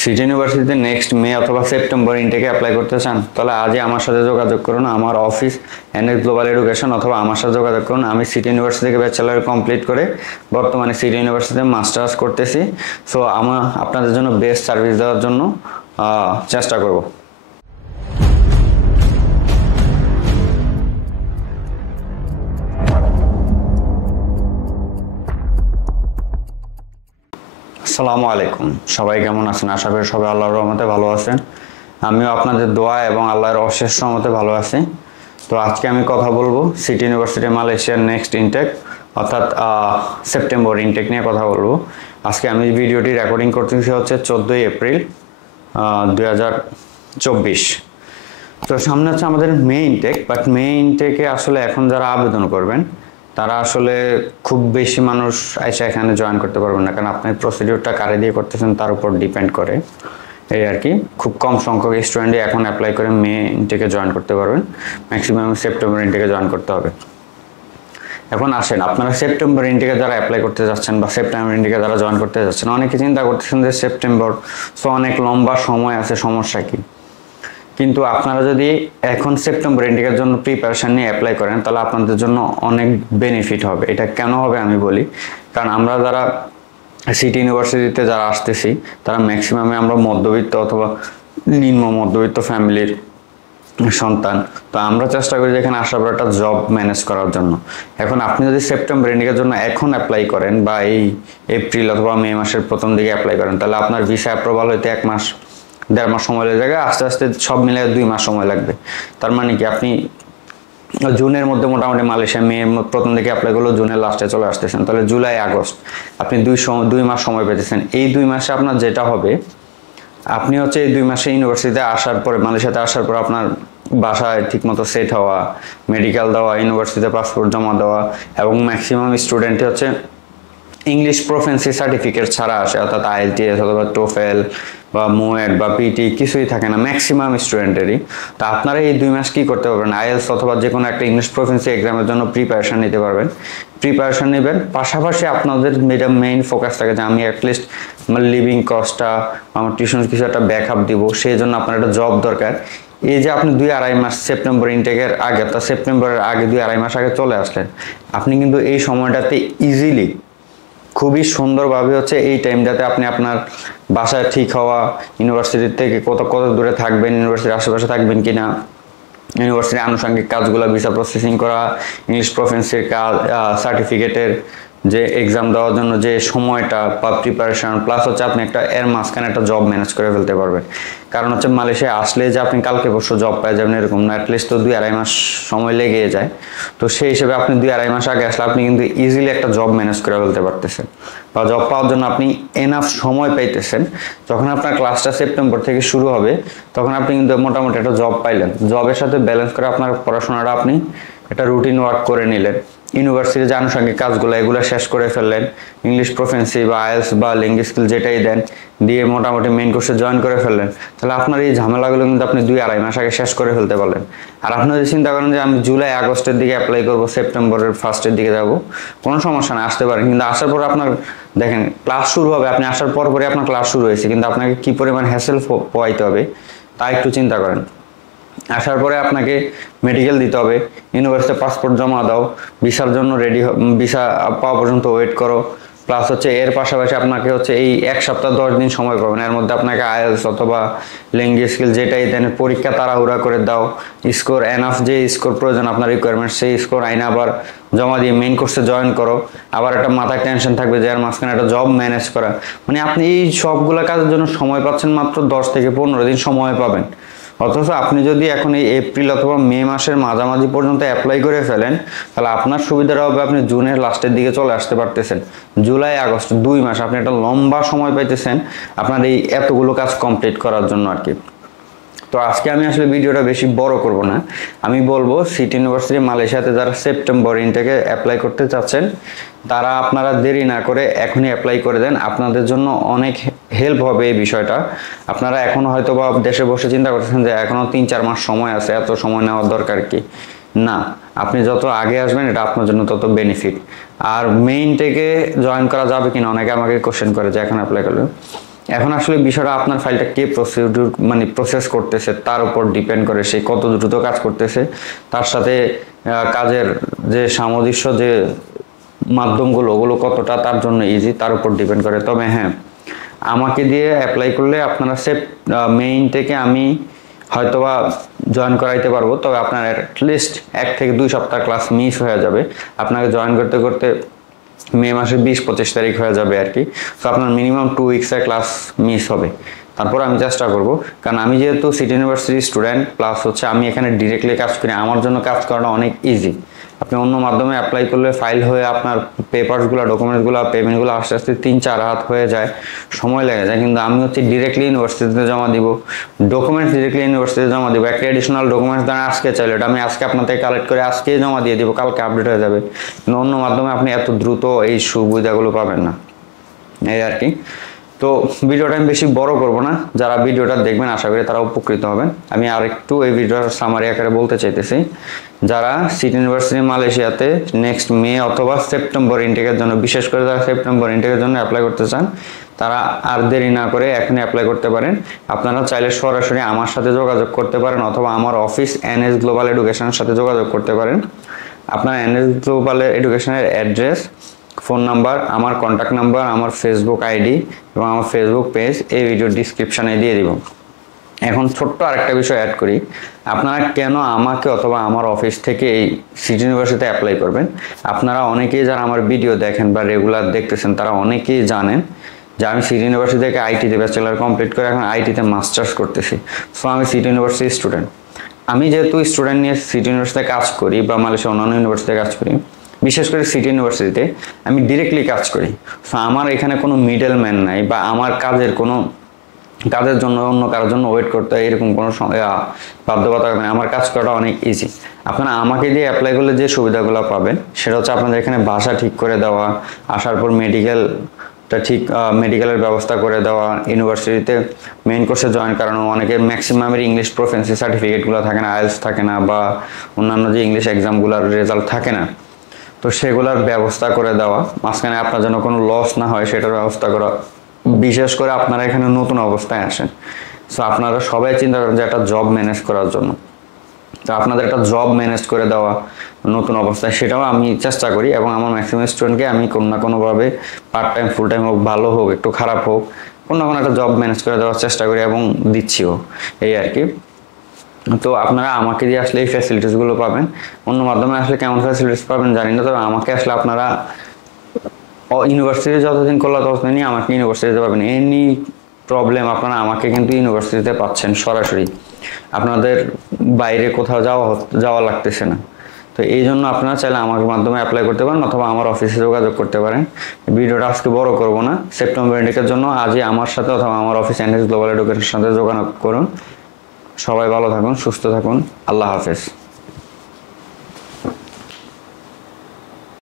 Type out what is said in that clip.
City ইউনিভার্সিটিতে next মে অথবা September ইনটেকে apply করতে চান, তাহলে আজই আমার সাথে যোগাযোগ করুন। আমার অফিস এনএস গ্লোবাল এডুকেশন, অথবা আমার সাথে যোগাযোগ করুন। আমি সিটি ইউনিভার্সিটি থেকে ব্যাচেলর কমপ্লিট করে বর্তমানে সিটি ইউনিভার্সিটিতে মাস্টার্স করতেছি। সো আমার আপনাদের জন্য বেস্ট সার্ভিস দেওয়ার জন্য চেষ্টা করব। আসসালামু আলাইকুম, সবাই কেমন আছেন? আশা করি সবাই আল্লাহর রহমতে ভালো আছেন। আমিও আপনাদের দোয়া এবং আল্লাহর অশেষ রহমতে ভালো আছি। তো আজকে আমি কথা বলবো সিটি ইউনিভার্সিটি মালয়েশিয়ার নেক্সট ইনটেক অর্থাৎ সেপ্টেম্বর ইনটেক নিয়ে কথা বলবো। আজকে আমি ভিডিওটি রেকর্ডিং করতেছি হচ্ছে 14 এপ্রিল 2024। তো সামনে হচ্ছে আমাদের মে ইনটেক, বাট মে ইনটেকে আসলে এখন যারা আবেদন করবেন তারা আসলে খুব বেশি মানুষ এসে এখানে জয়েন করতে পারবেন না, কারণ আপনার প্রসিডিউরটা কারে দিয়ে করতেছেন তার উপর ডিপেন্ড করে। এই আর কি, খুব কম সংখ্যক স্টুডেন্টই এখন অ্যাপ্লাই করে মে ইনটেকে জয়েন করতে পারবেন। ম্যাক্সিমাম সেপ্টেম্বর ইনটেকে জয়েন করতে হবে। এখন আসেন, আপনারা সেপ্টেম্বর ইনটেকে যারা অ্যাপ্লাই করতে যাচ্ছেন বা সেপ্টেম্বর ইনটেকে যারা জয়েন করতে যাচ্ছেন, অনেকে চিন্তা করতেছেন যে সেপ্টেম্বর সো অনেক লম্বা সময় আছে, সমস্যা কি? কিন্তু আপনারা যদি এখন সেপ্টেম্বর ইনটেকের জন্য প্রিপারেশন নিয়ে অ্যাপ্লাই করেন তাহলে আপনাদের জন্য অনেক বেনিফিট হবে। এটা কেন হবে আমি বলি। কারণ আমরা যারা সিটি ইউনিভার্সিটিতে যারা আসতেছি তারা ম্যাক্সিমামে আমরা মধ্যবিত্ত অথবা নিম্ন মধ্যবিত্ত ফ্যামিলির সন্তান। তো আমরা চেষ্টা করি যেখানে আসার পর একটা জব ম্যানেজ করার জন্য। এখন আপনি যদি সেপ্টেম্বর ইনটেকের জন্য এখন অ্যাপ্লাই করেন বা এই এপ্রিল অথবা মে মাসের প্রথম দিকে অ্যাপ্লাই করেন, তাহলে আপনার ভিসা অ্যাপ্রুভাল হইতে 1 মাস 1.5 মাস সময় লেগে যাবে। আস্তে আস্তে সব মিলে 2 মাস সময় লাগবে। তার মানে কি, আপনি জুনের মধ্যে মোটামুটি মালয়েশিয়া মে প্রথম দিকে অ্যাপ্লাই করলেও জুনের লাস্টে চলে আসতেছেন, তাহলে জুলাই আগস্ট আপনি 2 মাস সময় পেতেছেন। এই 2 মাসে আপনার যেটা হবে, আপনি হচ্ছে এই 2 মাসে ইউনিভার্সিটিতে আসার পরে, মালয়েশিয়াতে আসার পর আপনার বাসায় ঠিকমতো সেট হওয়া, মেডিকেল দেওয়া, ইউনিভার্সিটিতে পাসপোর্ট জমা দেওয়া, এবং ম্যাক্সিমাম স্টুডেন্টই হচ্ছে ইংলিশ প্রফেন্সি সার্টিফিকেট ছাড়া আসে, অর্থাৎ আইএলটিএস অথবা টোফেল বা মুয়েট বা পিটি কিছুই থাকে না ম্যাক্সিমাম স্টুডেন্টেরই। তো আপনারা এই 2 মাস কি করতে পারবেন, আইএলস অথবা যে কোনো একটা ইংলিশ প্রফেন্সি এক্সামের জন্য প্রিপারেশন নিতে পারবেন। প্রিপারেশন নেবেন, পাশাপাশি আপনাদের যেটা মেইন ফোকাস থাকে যে আমি অ্যাটলিস্ট আমার লিভিং কস্টটা, আমার টিউশন কিছু একটা ব্যাকআপ দিব, সেই জন্য আপনার একটা জব দরকার। এই যে আপনি 2-2.5 মাস সেপ্টেম্বর ইনটেকের আগে, অর্থাৎ সেপ্টেম্বরের আগে 2-2.5 মাস আগে চলে আসলেন, আপনি কিন্তু এই সময়টাতে ইজিলি খুবই সুন্দরভাবে হচ্ছে এই টাইমটাতে আপনি আপনার বাসায় ঠিক হওয়া, ইউনিভার্সিটির থেকে কত দূরে থাকবেন, ইউনিভার্সিটির আশেপাশে থাকবেন কিনা, ইউনিভার্সিটির আনুষঙ্গিক কাজগুলো, ভিসা প্রসেসিং করা, ইংলিশ প্রফেন্সির কাজ, সার্টিফিকেটের যে এক্সাম দেওয়ার জন্য যে সময়টা বা প্রিপারেশন, প্লাস হচ্ছে আপনি একটা এর মাঝখানে একটা জব ম্যানেজ করে ফেলতে পারবেন। কারণ হচ্ছে মালয়েশিয়া আসলে যে আপনি কালকে পরশু জব পাই যাবেন এরকম না, অ্যাটলিস্ট তো 2-2.5 মাস সময় লেগে যায়। তো সেই হিসেবে আপনি 2-2.5 মাস আগে আসলে আপনি কিন্তু ইজিলি একটা জব ম্যানেজ করে ফেলতে পারতেছেন, বা জব পাওয়ার জন্য আপনি এনাফ সময় পাইতেছেন। যখন আপনার ক্লাসটা সেপ্টেম্বর থেকে শুরু হবে তখন আপনি কিন্তু মোটামুটি একটা জব পাইলেন, জবের সাথে ব্যালেন্স করে আপনার পড়াশোনাটা আপনি একটা রুটিন ওয়ার্ক করে নিলেন, ইউনিভার্সিটির যে আনুষঙ্গিক কাজগুলো এগুলো শেষ করে ফেললেন, ইংলিশ প্রফেন্সি বা আইএলস বা ল্যাঙ্গুয়েজ স্কিল যেটাই দেন দিয়ে মোটামুটি মেইন কোর্সে জয়েন করে ফেললেন, তাহলে আপনার এই ঝামেলাগুলো কিন্তু আপনি 2-2.5 মাস আগে শেষ করে ফেলতে পারলেন। আর আপনি যদি চিন্তা করেন যে আমি জুলাই আগস্টের দিকে অ্যাপ্লাই করবো, সেপ্টেম্বরের ফার্স্টের দিকে যাব, কোনো সমস্যা না, আসতে পারেন। কিন্তু আসার পর আপনার দেখেন ক্লাস শুরু হবে, আপনি আসার পর পরে আপনার ক্লাস শুরু হয়েছে, কিন্তু আপনাকে কি পরিমাণ হ্যাসেল পোয়াইতে হবে তা একটু চিন্তা করেন। আসার পরে আপনাকে মেডিকেল দিতে হবে, ইউনিভার্সিটি পাসপোর্ট জমা দাও, ভিসার জন্য রেডি, ভিসা পাওয়া পর্যন্ত ওয়েট করো, প্লাস হচ্ছে এর পাশাপাশি আপনাকে হচ্ছে এই 1 সপ্তাহ 10 দিন সময় পাবেন, এর মধ্যে আপনাকে আইএলস অথবা ল্যাঙ্গুয়েজ স্কিল যেটাই দেন পরীক্ষা তাড়াহুড়া করে দাও, স্কোর এনাফ যে স্কোর প্রয়োজন আপনার রিকোয়ারমেন্ট সেই স্কোর আইনে আবার জমা দিয়ে মেইন কোর্সে জয়েন করো। আবার একটা মাথায় টেনশন থাকবে যে এর মাঝখানে একটা জব ম্যানেজ করা, মানে আপনি এই সবগুলো কাজের জন্য সময় পাচ্ছেন মাত্র 10 থেকে 15 দিন সময় পাবেন। অথচ আপনি যদি এখন এই এপ্রিল অথবা মে মাসের মাঝামাঝি পর্যন্ত অ্যাপ্লাই করে ফেলেন তাহলে আপনার সুবিধাটা হবে, আপনি জুনের লাস্টের দিকে চলে আসতে পারতেছেন। জুলাই আগস্ট 2 মাস আপনি একটা লম্বা সময় পাইতেছেন আপনার এই এতগুলো কাজ কমপ্লিট করার জন্য আর কি। তো আজকে আমি আসলে ভিডিওটা বেশি বড় করব না, আমি বলবো সিটি ইউনিভার্সিটি মালয়েশিয়াতে যারা সেপ্টেম্বর ইনটেকে অ্যাপ্লাই করতে চাচ্ছেন তারা আপনারা দেরি না করে এখনই অ্যাপ্লাই করে দেন, আপনাদের জন্য অনেক হেল্প হবে এই বিষয়টা। আপনারা এখন হয়তো বা দেশে বসে চিন্তা করতেছেন যে এখনো 3-4 মাস সময় আছে, এত সময় নেওয়ার দরকার কি? না, আপনি যত আগে আসবেন এটা আপনার জন্য তত বেনিফিট। আর মেইন থেকে জয়েন করা যাবে কিনা অনেকে আমাকে কোশ্চেন করে যে এখন অ্যাপ্লাই করলে, এখন আসলে বিষয়টা আপনার ফাইলটা কে প্রসেস করতেছে তার উপর ডিপেন্ড করে, সে কত দ্রুত কাজ করতেছে, তার সাথে কাজের যে সামঞ্জস্য যে মাধ্যমগুলো ওগুলো কতটা তার জন্য ইজি তার উপর ডিপেন্ড করে। তবে হ্যাঁ, আমাকে দিয়ে অ্যাপ্লাই করলে আপনারা মেইন থেকে আমি হয়তোবা জয়েন করাইতে পারবো, তবে আপনার অ্যাটলিস্ট 1 থেকে 2 সপ্তাহ ক্লাস মিস হয়ে যাবে। আপনাকে জয়েন করতে করতে মে মাসের 20-25 তারিখ হয়ে যাবে আর কি। তো আপনার মিনিমাম 2 উইক্সের ক্লাস মিস হবে। তারপর আমি চেষ্টা করব, কারণ আমি যেহেতু সিটি ইউনিভার্সিটি স্টুডেন্ট প্লাস হচ্ছে আমি এখানে ডিরেক্টলি কাজ করি, আমার জন্য কাজ করাটা অনেক ইজি। আপনি অন্য মাধ্যমে অ্যাপ্লাই করলে ফাইল হয়ে আপনার পেপারসগুলো, ডকুমেন্টসগুলো, পেমেন্টগুলো আস্তে আস্তে 3-4 হাত হয়ে যায়, সময় লেগে যায়। কিন্তু আমি হচ্ছে ডিরেক্টলি ইউনিভার্সিটিতে জমা দিব, ডকুমেন্টস ডিরেক্টলি ইউনিভার্সিটিতে জমা দিব। একটা এডিশনাল ডকুমেন্টস দ্বারা আজকে চাইলে এটা আমি আজকে আপনার থেকে কালেক্ট করে আজকেই জমা দিয়ে দিব, কালকে আপডেট হয়ে যাবে। কিন্তু অন্য মাধ্যমে আপনি এত দ্রুত এই সুবিধাগুলো পাবেন না, এই আর কি। তো ভিডিওটা আমি বেশি বড় করব না, যারা ভিডিওটা দেখবেন আশা করি তারা উপকৃত হবেন। আমি আরেকটু এই ভিডিওর সামারি আকারে বলতে চাইতেছি, যারা সিটি ইউনিভার্সিটি মালয়েশিয়াতে নেক্সট মে অথবা সেপ্টেম্বর ইনটেকের জন্য, বিশেষ করে যারা সেপ্টেম্বর ইনটেকের জন্য অ্যাপ্লাই করতে চান, তারা আর দেরি না করে এখনই অ্যাপ্লাই করতে পারেন। আপনারা চাইলে সরাসরি আমার সাথে যোগাযোগ করতে পারেন অথবা আমার অফিস এনএস গ্লোবাল এডুকেশনের সাথে যোগাযোগ করতে পারেন। আপনার এনএস গ্লোবাল এডুকেশনের অ্যাড্রেস, ফোন নাম্বার, আমার কন্ট্যাক্ট নাম্বার, আমার ফেসবুক আইডি এবং আমার ফেসবুক পেজ এই ভিডিওর ডিসক্রিপশানে দিয়ে দিব। এখন ছোট্ট আরেকটা বিষয় অ্যাড করি, আপনারা কেন আমাকে অথবা আমার অফিস থেকে এই সিটি ইউনিভার্সিটিতে অ্যাপ্লাই করবেন? আপনারা অনেকেই যারা আমার ভিডিও দেখেন বা রেগুলার দেখতেছেন তারা অনেকেই জানেন যে আমি সিটি ইউনিভার্সিটি থেকে আইটিতে ব্যাচেলার কমপ্লিট করে এখন আইটিতে মাস্টার্স করতেছি। সো আমি সিটি ইউনিভার্সিটির স্টুডেন্ট। আমি যেহেতু স্টুডেন্ট নিয়ে সিটি ইউনিভার্সিটিতে কাজ করি বা মালয়েশিয়া অন্যান্য ইউনিভার্সিটিতে কাজ করি, বিশেষ করে সিটি ইউনিভার্সিটিতে আমি ডিরেক্টলি কাজ করি। সো আমার এখানে কোনো মিডল ম্যান নাই বা আমার কাজের জন্য অন্য কারোর জন্য ওয়েট করতে হয় এরকম কোনো বাধ্যবাধকতা নেই। আমার কাজ করাটা অনেক ইজি। আপনারা আমাকে দিয়ে অ্যাপ্লাই করলে যে সুবিধাগুলো পাবেন সেটা হচ্ছে আপনাদের এখানে ভাষা ঠিক করে দেওয়া, আসার পর মেডিকেলের ব্যবস্থা করে দেওয়া, ইউনিভার্সিটিতে মেইন কোর্সে জয়েন করানো। অনেকের ম্যাক্সিমামের ইংলিশ প্রফিসিয়েন্সি সার্টিফিকেটগুলো থাকে না, আইএলটিএস থাকে না বা অন্যান্য যে ইংলিশ এক্সামগুলোর রেজাল্ট থাকে না, তো সেগুলোর ব্যবস্থা করে দেওয়া, মাঝখানে আপনার যেন কোনো লস না হয় সেটার ব্যবস্থা করা। বিশেষ করে আপনারা এখানে নতুন অবস্থায় আসেন, সো আপনারা সবাই চিন্তা করেন যে একটা জব ম্যানেজ করার জন্য, তো আপনাদের একটা জব ম্যানেজ করে দেওয়া নতুন অবস্থায়, সেটাও আমি চেষ্টা করি। এবং আমার ম্যাক্সিমাম স্টুডেন্টকে আমি কোনো না কোনোভাবে পার্ট টাইম, ফুল টাইম হোক, ভালো হোক, একটু খারাপ হোক, কোনো না কোনো একটা জব ম্যানেজ করে দেওয়ার চেষ্টা করি এবং দিচ্ছিও, এই আর কি। তো আপনারা আমাকে দিয়ে আসলে এই ফ্যাসিলিটিসগুলো পাবেন। অন্য মাধ্যমে আসলে কেমন ফ্যাসিলিটিস পাবেন জানি না, তবে আমাকে আসলে আপনারা ইউনিভার্সিটি যতদিন করলে ততদিনই আমাকে ইউনিভার্সিটিতে পাবেন। এনি প্রবলেম আপনারা আমাকে কিন্তু ইউনিভার্সিটিতে পাচ্ছেন সরাসরি, আপনাদের বাইরে কোথাও যাওয়া লাগতেছে না। তো এই জন্য আপনারা চাইলে আমার মাধ্যমে অ্যাপ্লাই করতে পারেন অথবা আমার অফিসে যোগাযোগ করতে পারেন। ভিডিওটা আজকে বড় করব না, সেপ্টেম্বর ইনটেকের জন্য আজই আমার সাথে অথবা আমার অফিস এনএস গ্লোবাল এডুকেশনের সাথে যোগাযোগ করুন। সবাই ভালো থাকুন, সুস্থ থাকুন, আল্লাহ হাফেজ।